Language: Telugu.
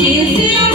చేసే